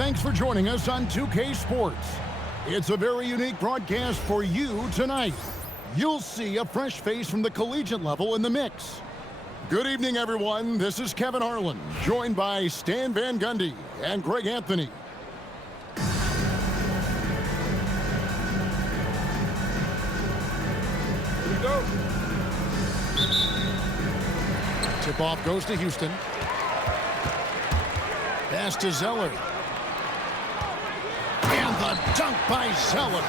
thanks for joining us on 2K Sports. It's a very unique broadcast for you tonight. You'll see a fresh face from the collegiate level in the mix. Good evening, everyone. This is Kevin Harlan, joined by Stan Van Gundy and Greg Anthony. Here we go. Tip-off goes to Houston. Pass to Zeller. And the dunk by Zeller.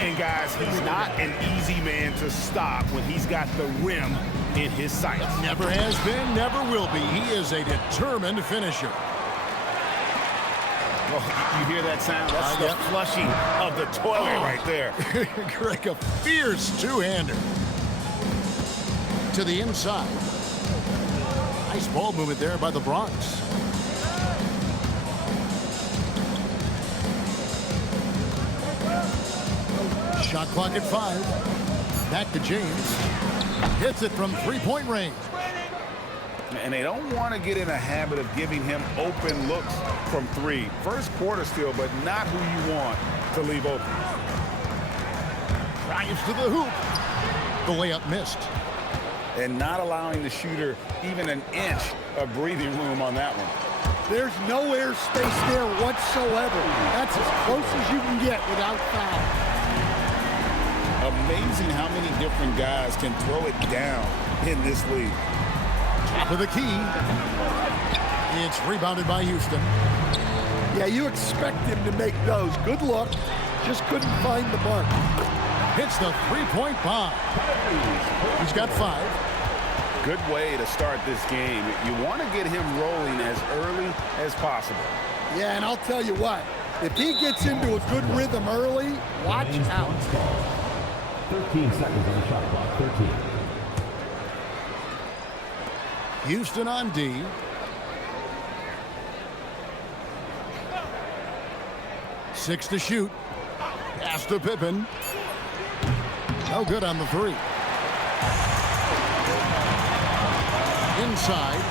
And guys, he's not an easy man to stop when he's got the rim in his sights. Never has been, never will be. He is a determined finisher. Well, you hear that sound? That's the flushing of the toilet right there. Greg, a fierce two-hander. To the inside. Nice ball movement there by the Bronx. Shot clock at 5. Back to James. Hits it from three-point range. And they don't want to get in a habit of giving him open looks from three. First quarter still, but not who you want to leave open. Drives to the hoop. The layup missed. And not allowing the shooter even an inch of breathing room on that one. There's no air space there whatsoever. That's as close as you can get without foul. Amazing how many different guys can throw it down in this league. Top of the key. It's rebounded by Houston. Yeah, you expect him to make those. Good luck. Just couldn't find the mark. Hits the three-point bomb. He's got 5. Good way to start this game. You want to get him rolling as early as possible. Yeah, and I'll tell you what. If he gets into a good rhythm early, watch out. 13 seconds on the shot clock. 13. Houston on D. Six to shoot. Pass to Pippen. No good on the three. Inside.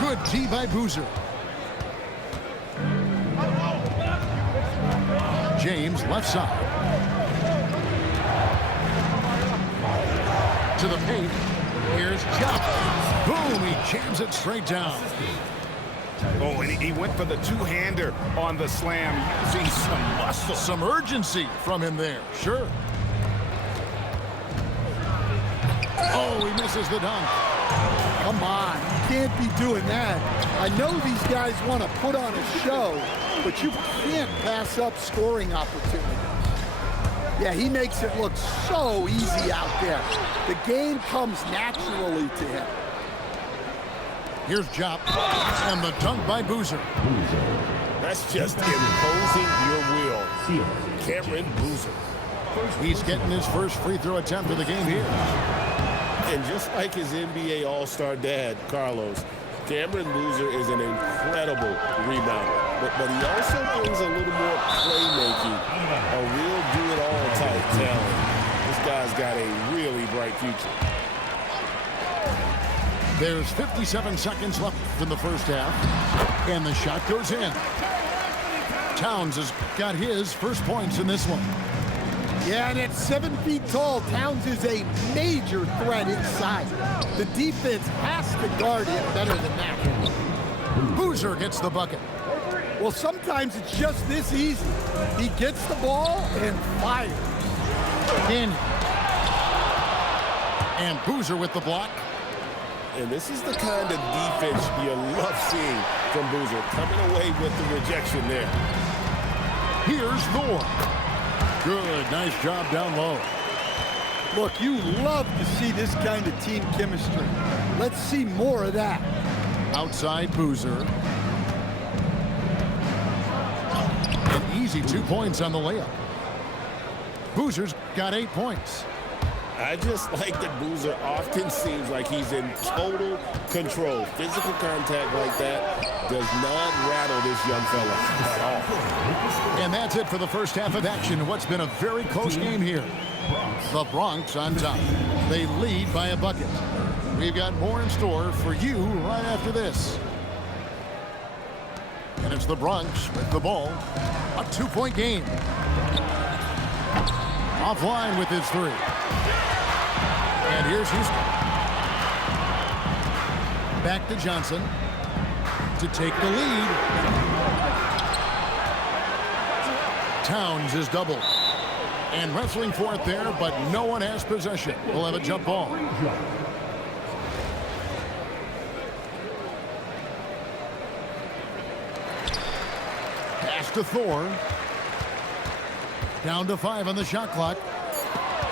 Good D by Boozer. James left side. To the paint. Here's Chuck. Boom, he jams it straight down. Oh, and he went for the two-hander on the slam, using some muscle. Some urgency from him there, sure. Oh, he misses the dunk. Come on, you can't be doing that. I know these guys want to put on a show, but you can't pass up scoring opportunities. Yeah, he makes it look so easy out there. The game comes naturally to him. Here's Jop, and the dunk by Boozer. That's just imposing your will. Cameron Boozer. He's getting his first free throw attempt of the game here. And just like his NBA All-Star dad, Carlos, Cameron Boozer is an incredible rebounder. But he also brings a little more playmaking, a real do-it-all type talent. This guy's got a really bright future. There's 57 seconds left in the first half, and the shot goes in. Towns has got his first points in this one. Yeah, and at 7 feet tall, Towns is a major threat inside. The defense has to guard him better than that. Boozer gets the bucket. Well, sometimes it's just this easy. He gets the ball and fires. And Boozer with the block. And this is the kind of defense you love seeing from Boozer, coming away with the rejection there. Here's Thor. Good, nice job down low. Look, you love to see this kind of team chemistry. Let's see more of that. Outside Boozer. An easy 2 points on the layup. Boozer's got 8 points. I just like that Boozer often seems like he's in total control. Physical contact like that does not rattle this young fella at all. And that's it for the first half of action. What's been a very close game here. The Bronx on top. They lead by a bucket. We've got more in store for you right after this. And it's the Bronx with the ball. A 2-point game. Offline with his three. And here's Houston. Back to Johnson to take the lead. Towns is doubled. And wrestling for it there, but no one has possession. We'll have a jump ball. Pass to Thor. Down to 5 on the shot clock.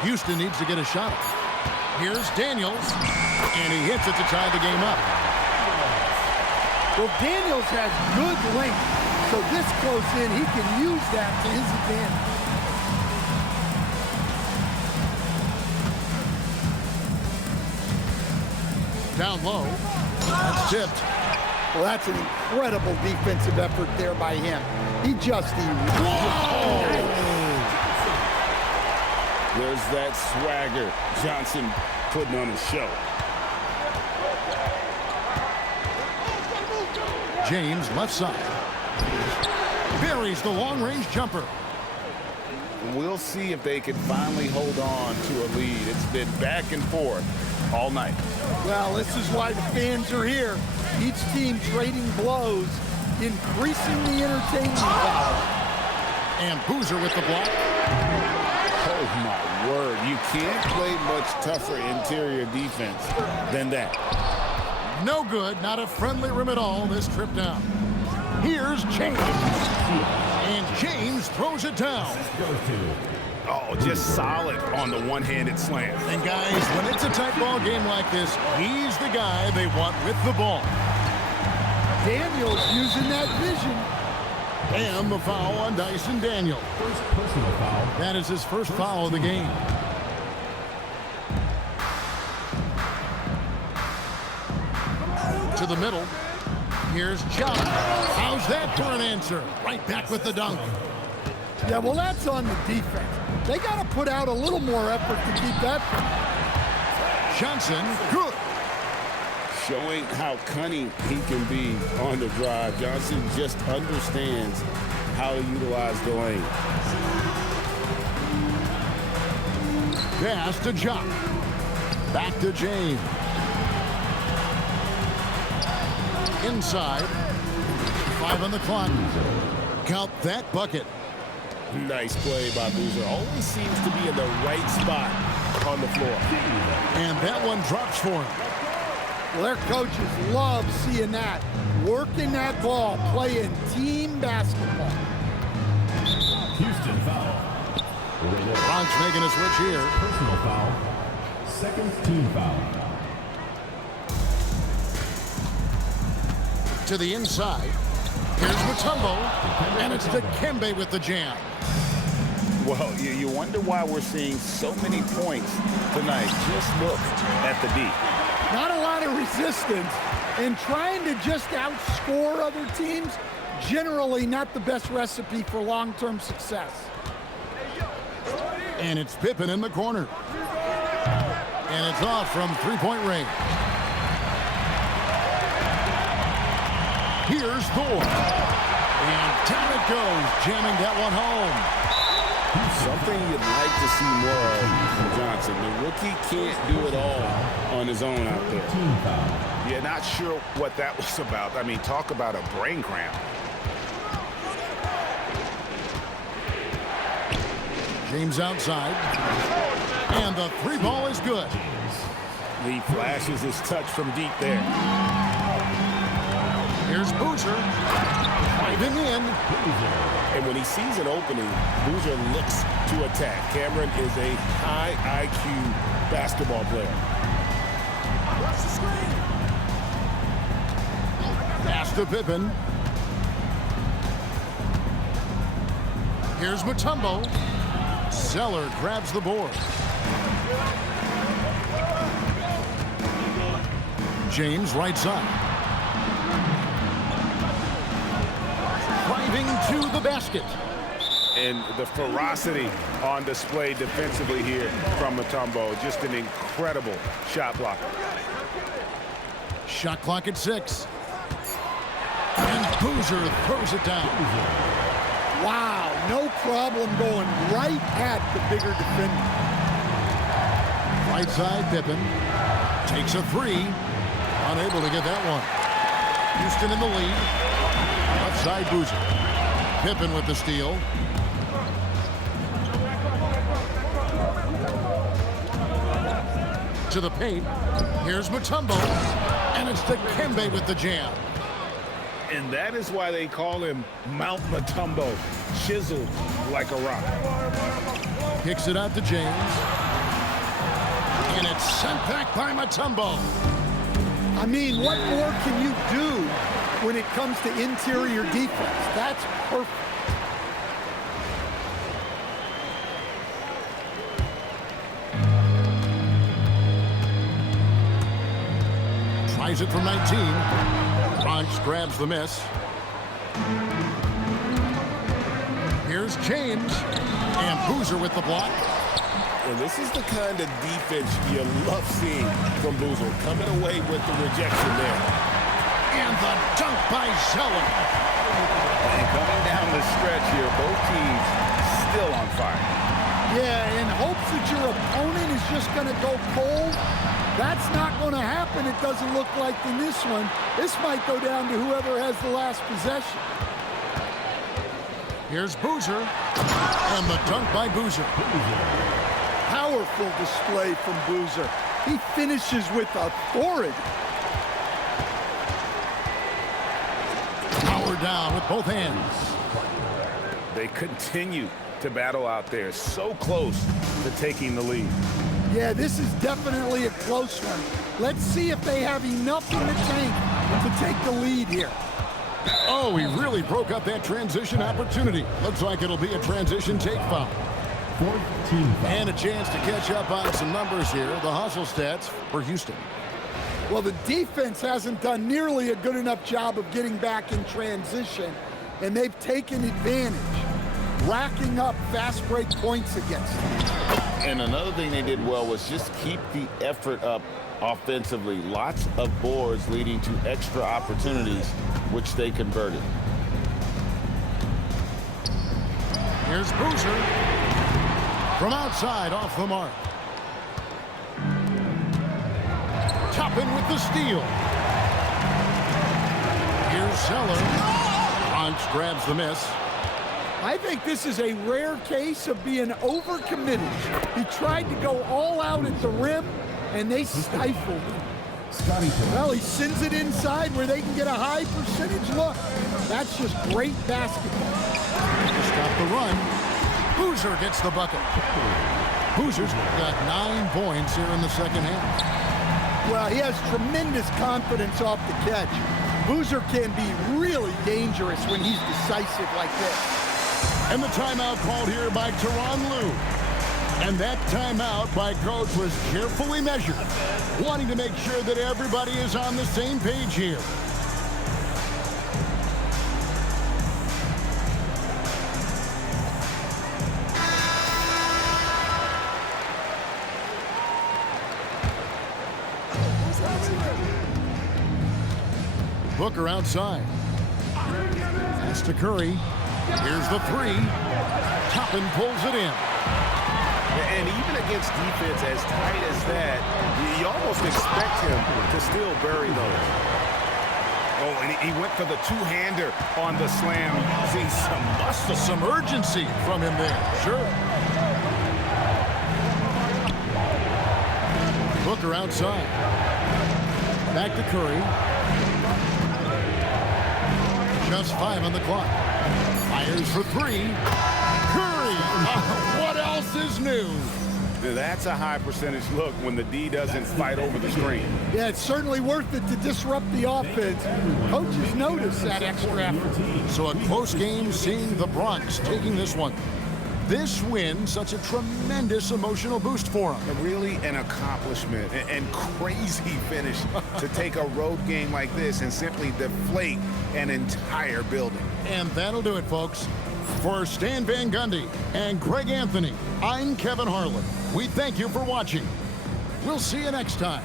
Houston needs to get a shot. Here's Daniels. And he hits it to tie the game up. Well, Daniels has good length. So this close in, he can use that to his advantage. Down low. That's tipped. Well, that's an incredible defensive effort there by him. He just There's that swagger. Johnson putting on a show. James left side. Buries the long-range jumper. We'll see if they can finally hold on to a lead. It's been back and forth all night. Well, this is why the fans are here. Each team trading blows, increasing the entertainment value. And Boozer with the block. Oh, my word. You can't play much tougher interior defense than that. No good. Not a friendly rim at all this trip down. Here's James. And James throws it down. Oh, just solid on the one-handed slam. And guys, when it's a tight ball game like this, he's the guy they want with the ball. Daniels using that vision. And the foul on Dyson Daniel. First personal foul. That is his first foul of the game. To the middle. Here's John. How's that for an answer? Right back with the dunk. Yeah, well, that's on the defense. They got to put out a little more effort to keep that. Johnson, good. Showing how cunning he can be on the drive. Johnson just understands how to utilize the lane. Pass to Jock. Back to James. Inside. 5 on the clock. Count that bucket. Nice play by Boozer. Always seems to be in the right spot on the floor. And that one drops for him. Well, their coaches love seeing that. Working that ball, playing team basketball. Houston foul. Bronx making a switch here. Personal foul. Second team foul. To the inside. Here's Mutombo. And it's Dikembe with the jam. Well, you wonder why we're seeing so many points tonight. Just look at the D. Not a lot of resistance. And trying to just outscore other teams, generally not the best recipe for long-term success. And it's Pippen in the corner. And it's off from three-point range. Here's Thor. And down it goes, jamming that one home. Something you'd like to see more of from Johnson. The rookie can't do it all on his own out there. Team foul. Yeah, not sure what that was about. I mean, talk about a brain cramp. James outside. And the three ball is good. He flashes his touch from deep there. Here's Boozer. Driving in. And when he sees an opening, Boozer looks to attack. Cameron is a high IQ basketball player. Watch the screen. Pass to Pippen. Here's Mutombo. Zeller grabs the board. James right side. Driving to the basket. And the ferocity on display defensively here from Mutombo. Just an incredible shot blocker. Shot clock at 6. And Boozer throws it down. Wow, no problem going right at the bigger defender. Right side, Pippen takes a three. Unable to get that one. Houston in the lead. Left side, Boozer. Pippen with the steal. To the paint. Here's Mutombo. And it's Dikembe with the jam. And that is why they call him Mount Mutombo, chiseled like a rock. Kicks it out to James. And it's sent back by Mutombo. I mean, what more can you do when it comes to interior defense? That's perfect. Tries it from 19. Bronx grabs the miss. Here's James. And Boozer with the block. And this is the kind of defense you love seeing from Boozer, coming away with the rejection there. And the dunk by Zeller. And coming down the stretch here, both teams still on fire. Yeah, in hopes that your opponent is just going to go cold. That's not going to happen, it doesn't look like in this one. This might go down to whoever has the last possession. Here's Boozer. And the dunk by Boozer. Powerful display from Boozer. He finishes with authority. Power down with both hands. They continue to battle out there, so close to taking the lead. Yeah, this is definitely a close one. Let's see if they have enough in the tank to take the lead here. Oh, he really broke up that transition opportunity. Looks like it'll be a transition take foul. 14 foul. And a chance to catch up on some numbers here. The hustle stats for Houston. Well, the defense hasn't done nearly a good enough job of getting back in transition, and they've taken advantage, racking up fast break points against them. And another thing they did well was just keep the effort up offensively. Lots of boards leading to extra opportunities, which they converted. Here's Boozer. From outside, off the mark. Toppin with the steal. Here's Zeller. Bronx grabs the miss. I think this is a rare case of being overcommitted. He tried to go all out at the rim, and they stifled him. Well, he sends it inside where they can get a high percentage look. That's just great basketball. To stop the run, Boozer gets the bucket. Boozer's got 9 points here in the second half. Well, he has tremendous confidence off the catch. Boozer can be really dangerous when he's decisive like this. And the timeout called here by Tyronn Lue. And that timeout by Coach was carefully measured, wanting to make sure that everybody is on the same page here. Booker outside. Pass to Curry. Here's the three. Toppin pulls it in. And even against defense as tight as that, you almost expect him to still bury those. Oh, and he went for the two-hander on the slam. See some muscle. Some urgency from him there. Sure. Booker outside. Back to Curry. Just 5 on the clock. Fires for 3. Curry! What else is new? That's a high percentage look when the D doesn't fight over the screen. Yeah, it's certainly worth it to disrupt the offense. Coaches notice that extra effort. So a close game, seeing the Bronx taking this one. This win, such a tremendous emotional boost for them. Really an accomplishment and crazy finish to take a road game like this and simply deflate an entire building. And that'll do it, folks. For Stan Van Gundy and Greg Anthony, I'm Kevin Harlan. We thank you for watching. We'll see you next time.